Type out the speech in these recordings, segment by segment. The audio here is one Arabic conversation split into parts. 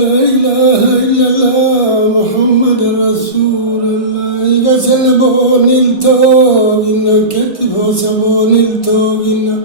لا إله إلا الله محمد رسول الله إذا سنبون التوبنا كتب سبون التوبنا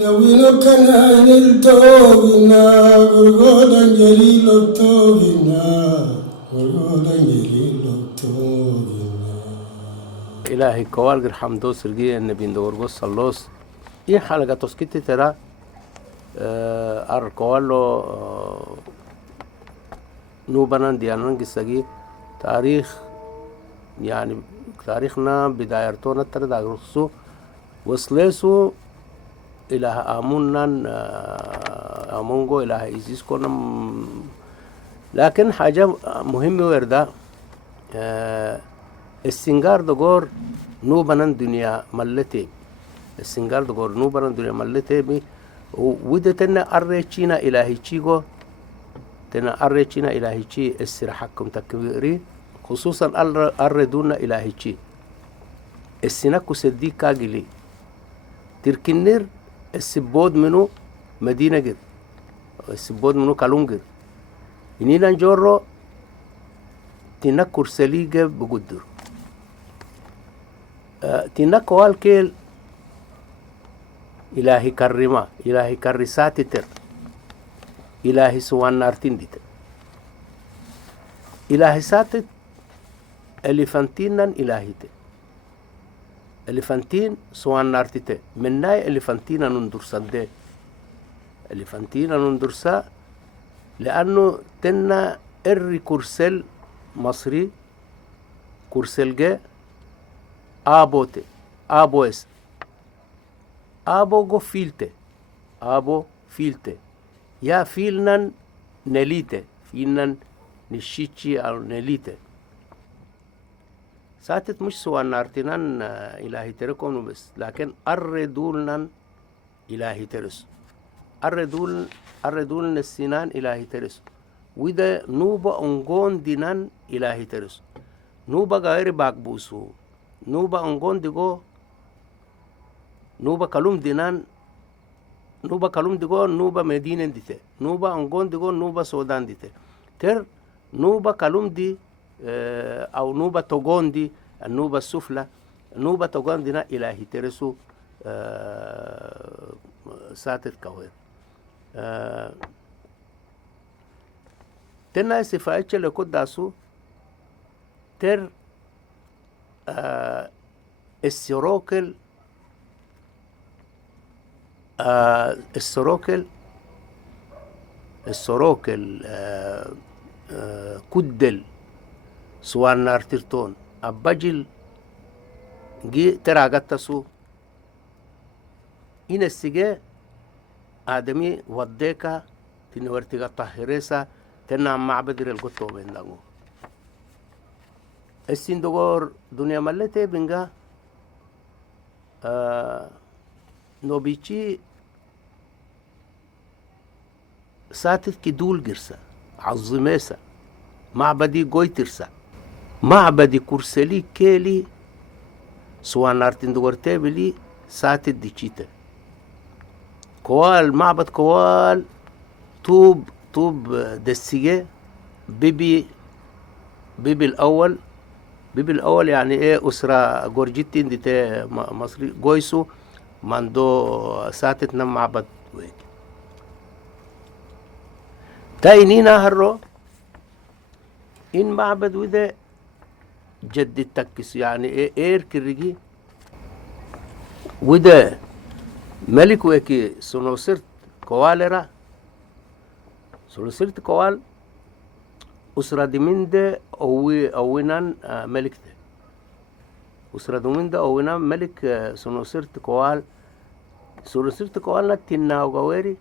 دوينو كان عين التوبنا غرغودا جليل التوبنا غرغودا جليل التوبنا إلهي كوال غير حمدو سرقية النبي ندور صلوس إيه حلقة تسكتي ترى أركوالو نوبنا ديانان قصة تاريخ يعني تاريخنا بدايرتونا ترى داغرسو وصلسو إلى آمونن آمونغو إلى إيزيس كونم لكن حاجة مهمة وردا السنغار دغور نوبنا دنيا ملتي السنغار دغور نوبنا دنيا ملتي بي وده تنا أريتشينا إلهي تشيغو تنا أريتشينا إلهي تشي السر حكم تكبيري خصوصا أردونا إلهي تشي السنكو سدي كاجلي تركنير السبود منو مدينة جر السبود منو كالونجر إنينا نجورو تنكر سليجة بقدر تنكو والكيل إلهي كرما إلهي كرسات تر إلهي سوان نارتين ديت إلهي ساتت أليفانتينا إلهي تر الفانتين سوان نارتيته من ناي الفانتينا نندرسا ده الفانتينا نندرسا لأنه تنا إري كورسل مصري كورسل جه آبوته آبوس آبو جو فيلته آبو فيلته يا فيلنن نليته فيلنن نشيتشي أو نليته ساتت مش سوى نارتنان إلهي تركون بس لكن أردولنا إلهي ترس أردولنا السنان إلهي ترس وده نوبة أنغون دينان إلهي ترس نوبة غير باقبوسو نوبة أنغون ديغو نوبة كلوم دينان نوبة كلوم ديغو نوبة مدينة ديته نوبة أنغون ديغو نوبة سودان ديته تر نوبة كلوم دي أو نوبة توغوندي النوبة السفلى نوبة توغوندنا إلهي ترسو ساتت كوير تنا سفايتش لكود داسو تر السروكل السروكل كدل سوان نارتيرتون أباجل جي تراغتاسو إن السجى آدمي وديكا تنورتيغا طهريسا تنا معبد القطو من دانو السندوغور دنيا ملتي بنغا نوبيتشي ساتت كي دول جرسا عظميسا معبدي قويترسا معبدي كورسلي كيلي سوان نارتين دورتي بلي ساتت ديشيتا كوال معبد كوال طوب دسيجة بيبي الأول يعني إيه أسرة جورجيتين ديتي مصري قويسو ماندو ساتت نم معبد ويك تاينينا هرو إن معبد وده جد التكس يعني إير كريجي وده ملك ويكي سنوسرت كوالرا سنوسرت كوال أسرة دمين ده أوينان ملك ده أسرة دمين ده أوينان ملك سنوسرت كوال سنوسرت كوالنا تناو غويري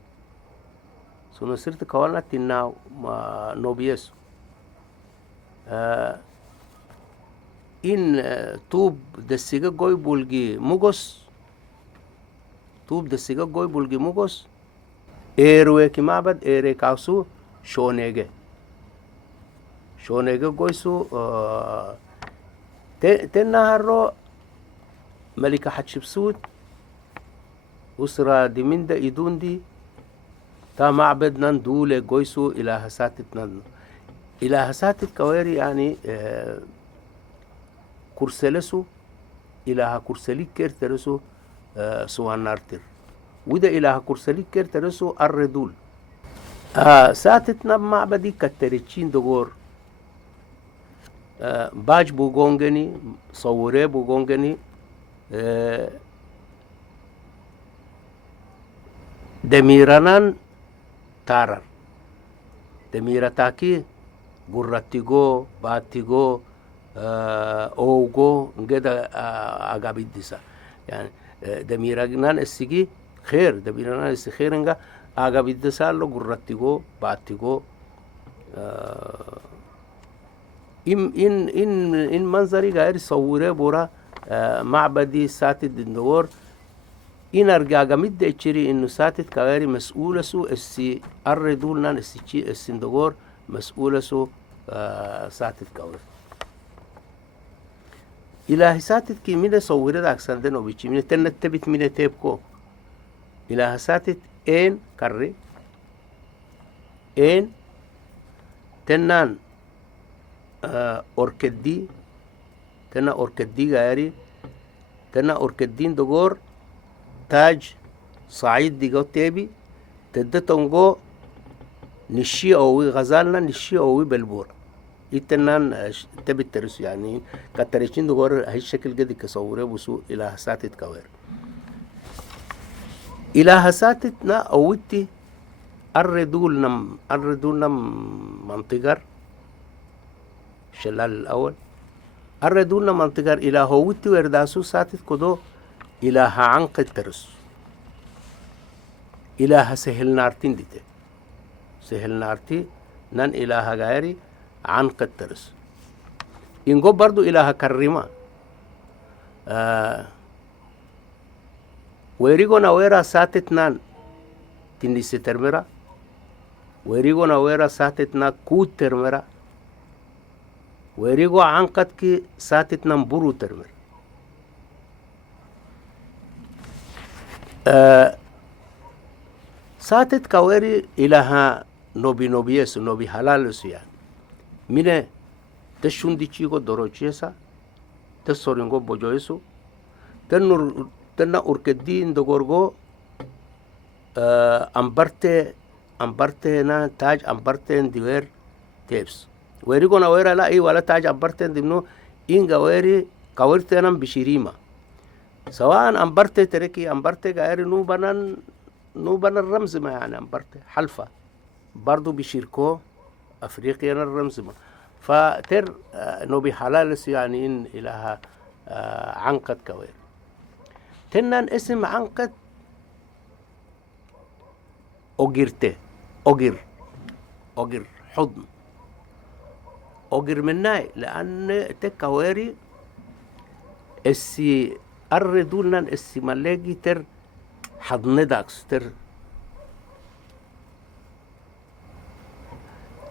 سنوسرت كوالنا تناو نوبيسو إن توب دسيجا جوي بولجي موغوس توب دسيجا جوي بولجي موغوس إيروي كي معبد إيري كاوسو شونيجا جويسو تنهارو ملكة حتشبسوت أسرة دي من دا إيدون دي تا معبد نان دولة قويسو إله ساتت نان إله ساتت كويري يعني كرسلسو إله كرسلي كير ترسو سوان نارتر وده إله كرسلي كير ترسو الردول ساتت نان معبدي كتريتشين دغور باج بوغونغني صوري بوغونغني دميرانان تارر دميرتاكي غرتيغو باتيغو اوغو نجدا اغابيدسا يعني دميرانان السيجي خير دميرانان السخيرنغا اغابيدسا لو غرتيغو باتيغو إن منظري غير صورة بورا معبدي ساتد النور إن أرجع جمد إشري إنه ساتد كغير مسؤولة سو السي أردولنا السي السندور مسؤولة سو ساتد كغير إله ساتد كي من صورة أكثر دنو بيجي من تنتبت من تبكو إله ساتد إن كري إن تنان أوركدي تنا أوركدي غيري تنا أوركدين دغور تاج صعيد ديغو تيبي تدتونغو نشي أوي غزالنا نشي أوي بالبور إتنان تبي ترس يعني كترشين دغور هاي الشكل قد كصوره بسو إلى ساتت كوير إلى ساتتنا أوتي الردول نم منطقر شلال الأول الردولنا منطقة إلى هوتي ورداسو ساتت كدو إلى عنق الترس إلى سهل نارتين ديته سهل نارتي نن إلى غيري عنق الترس إنغو برضو إلى كريمة ويريغو نويرا ساتت نان تنديسي ترمرا ويريغو نويرا ساتت نا كوت ترمرا ويريغو عنقد كي ساتت نمبرو ترمر ساتت كويري إلها نوبي نوبي حلالسو يعني مينه تشوندي چيغو دروچيسا تسورينغو بوجويسو تنا أوركدين دغورغو أمبرتي نا تاج أمبرتي ديوير تيبس ويريغو نويرا لا اي ولا تاج امبرتن دمنو ان غويري كاورتنم بشيريما سواء امبرتي تركي امبرتي غير نوبنا الرمز ما يعني امبرتي حلفة برضو بشيركو افريقيا الرمز ما فتر نوبي حلالس يعني ان الها عنقد كوير تنن اسم عنقد اوغيرتي اوغير حضن أوجر مناي لأن تكواري السي أردولنا السي ملاقي تر حضن داكس تر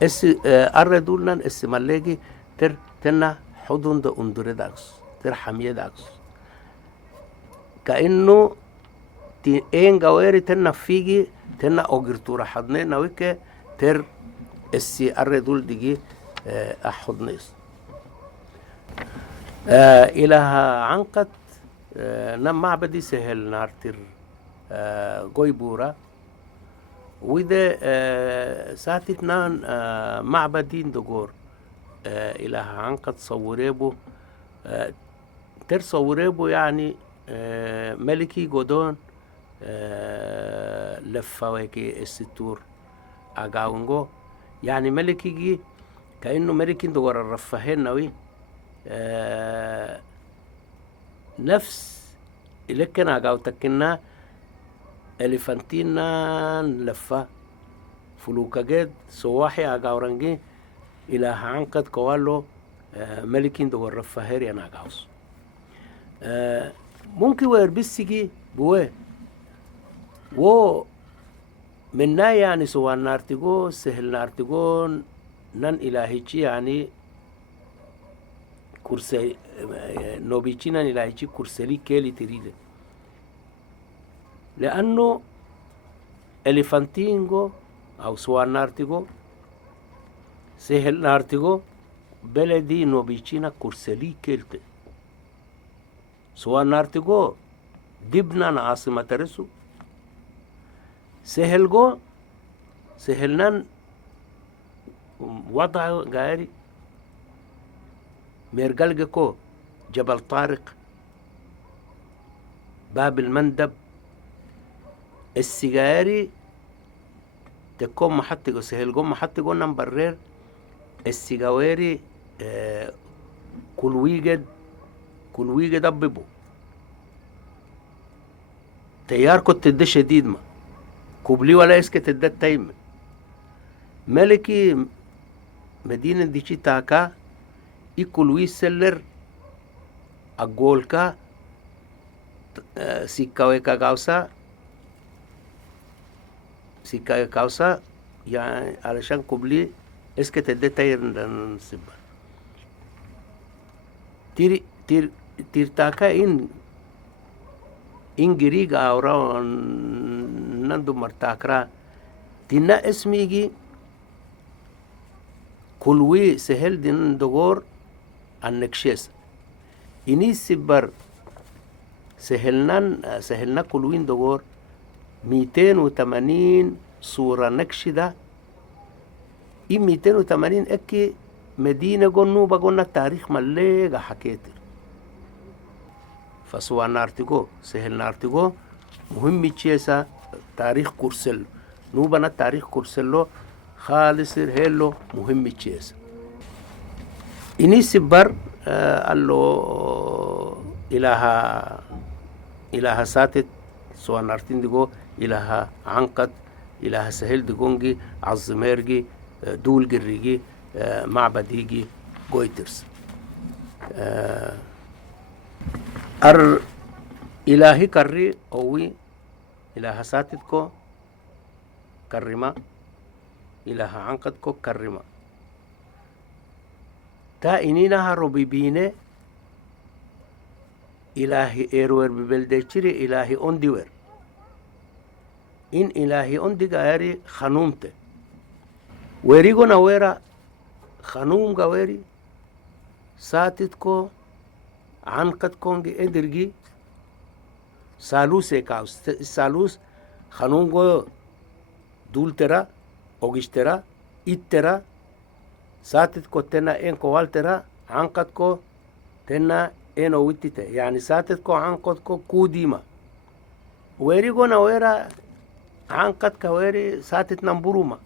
السي أردولنا السي ملاقي تر تنا حضن دا أندر داكس تر حمية داكس كأنه تين جواري تنا فيجي تنا أوجر تورا حضن نويك تر السي أردول ديجي أحضنيس إلها عنقت نم معبدي سهل نارتر غويبورا وده ساتتنا معبدين دغور إلها عنقت صوريبو تر صوريبو يعني ملكي قدون لفاوكي الستور أقاونغو يعني ملكي جي كأنه ملكين دور الرفاهين نوي نفس اللي كان أقاوتكنا إليفانتينا لفا فلوكا جد سواحي أقاورنجي إلى عنقد كوالو ملكين دور الرفاهير يعني أقاوس ممكن ويربسيجي بوه و منا يعني سوان نارتيغو سهل نارتيغون نن إلهيتي يعني كرسي نوبيتي نن إلهيتي كرسلي كيلي تريد لأنه إليفانتينغو أو سوان نارتيغو سهل نارتيغو بلدي نوبيتشينا كورسلي كيلت سوان نارتيغو دبنا عاصمة رسو سهلغو سهلنان وضع غيري ميرقلقكو جبل طارق باب المندب السجاري تكون محطقو سهلغو محطقو نمبرير السجاويري كل ويجد أببو تيار كنت تدى شديد ما كوبلي ولا اسكت تدى التايم ملكي مدينة ديشي تاكا يكل ويسلر أقولكا سيكاويكا كاوسا يعني علشان كوبلي اسكت تدى تاير نسبة تير تاكا إن جريغا أورا نندو مرتاكرا تنا اسميجي كلوي سهل دين دغور النكشيس إني سبر سهلنا كلوين دغور 280 صورة نكشدة 280 اكي مدينة قنو بقولنا تاريخ مليغا حكيتر فسوان نارتيغو سهل نارتيغو مهم تشيسا تاريخ كورسل نوبنا تاريخ كورسلو خالص هيلو مهم تشيسا إني سبر اللو إلها ساتت سوان نارتين ديغو إلها عنقد إلها سهل ديغونجي عظميرجي دول جريجي معبديجي جويترس إلهي كري أوي إله ساتتكو كرما إله عنقدكو كرما تا إنينها ربيبيني إلهي إيروير ببلديشري إلهي أنديوير إن إلهي أندي خنومته ويريغو نويرا خنوم غويري ساتتكو عنقد كونجي ادرجي سالوس كاوس سالوس خنونغو دولترا اوغشترا اترا ساتت كو تنا ان كو والترا عنقد كو تنا ان اويتته يعني ساتت كو عنقد كو كوديما ويريغو نويرا عنقد كويري ساتت نمبروما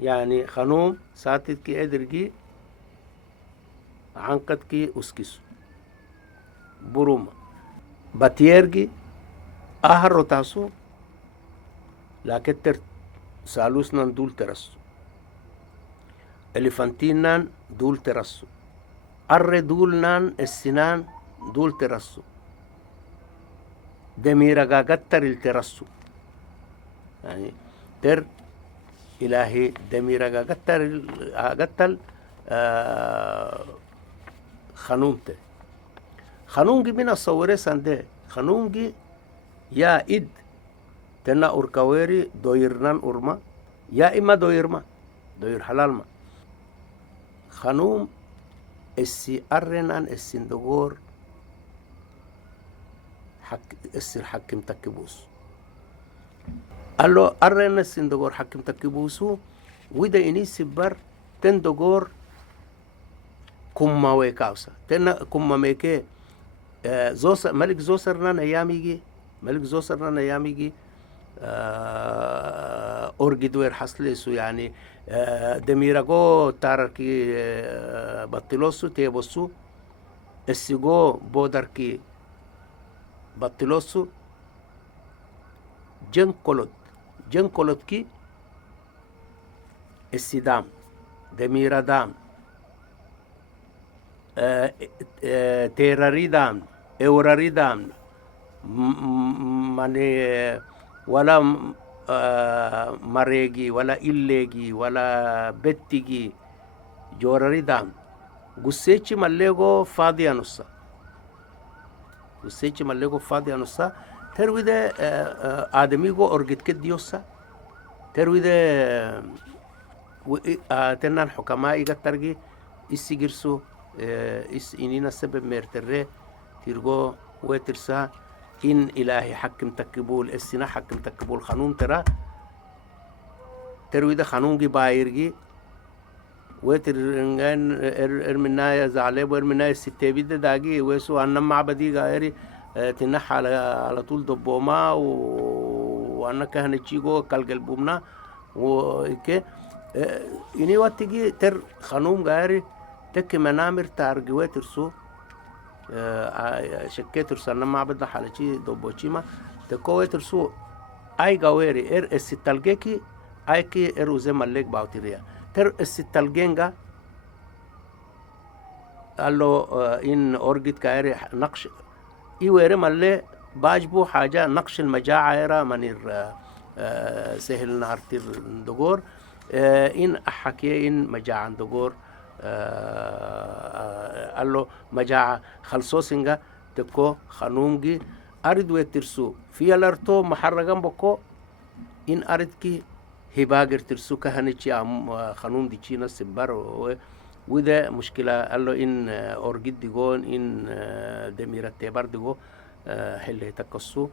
يعني خنوم ساتت كي ادرجي عنقد كي اسكيسو بروما باتيرجي اهرو تاسو لاكتر سالوسنان دول ترسو اليفانتينان دول ترسو ار دولنان السنان دول ترسو دميرغا قتر الترسو يعني تر إلهي دميرغا قتل خنومته خنومجي من الصورة سنده خنومجي يا إد تنا أوركاويري دويرنان أورما يا إما دويرما دوير حلالما خنوم السي أرنان السندغور السر حكم تكبوس قالو أرنان السندغور حكم تكبوسو ويدا إني سبر تندغور كما ويكاوسا تنا كما ميكي زوس ملك زوسرنان أياميجي أورجدوير حصلسو يعني دميرغو تاركي بطلوسو تيبوسو السيغو بودركي بطلوسو جن كولود كي السيدام دميرا دام تيراري دام اوراري دام ماني ولا مريجي ولا إليجي ولا بتيجي جوراري دام قسيتش مليغو فاديانوسا تروي ده آدميغو أورجت كديوسا تروي ده تنان حكماء يقترقي السجرسو إنينا السبب ميرتره تيرغو وترسا إن إلهي حكم تكبول السنة حكم تكبول خانون ترى تروي ده خانونجي بايرجي وترنجان ارمنايا زعلب وارمنايا الستة بيد داقي ويسو أنا معبدي غيري تنح على طول دبوما وأنا كهنة تشيجو كالقلبومنا وكي إني واتجي تر خانوم غيري تك منامر تارجوات ترسو شكيت ترسو أنا معبد حالتي دبوشيما تكوي ترسو أي غويري الستالجيكي أي كي إروزة ملك باوتيريا تر الستالجينجا قالو إن أورجيت كايري نقش إيويري ملي باجبو حاجة نقش المجاعة إيرا منير سهل نهارتير دغور إن أحكي إن مجاعة دغور قالو مجاعة خلصوسنجا تكو خانومجي أريد ويترسو في الارتو محرقان بكو إن أردكي هباجر ترسو كهنتشي خانوم دي تشينا سبار وده مشكلة قالو إن أورجيت ديغون إن دميرة تبار ديغو حل تكسو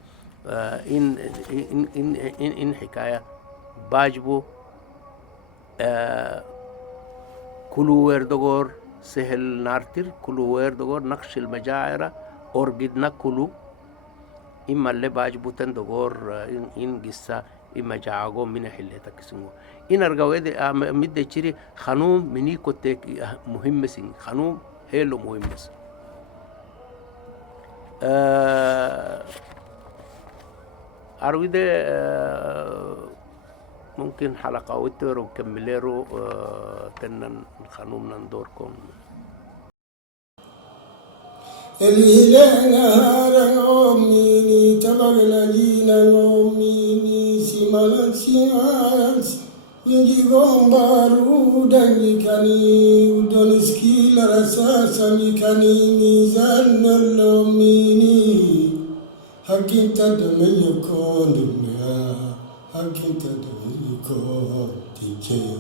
إن حكاية باجبو كلو ويردغور سهل نارتر كلو ويردغور نقش المجاعرة أورجيدنا كلو إما اللي باجبو تندغور إن قصة إما جاعغو من حل تكسو إن أرغو يدي مدى چيري خانوم مني كتك مهم سين خانوم هيلو مهم سين أرويد ممكن حلقة وتر وكمليرو تنن خانوم ندوركم الإله نهارا أميني تبغنا لينا أميني سمالا سمالا يجي غمبارو دنجي كاني ودونسكي لرساسا ميكاني ميزان الأميني حكيم تدمي يكون دنيا حكيم تدمي يكون تيكيا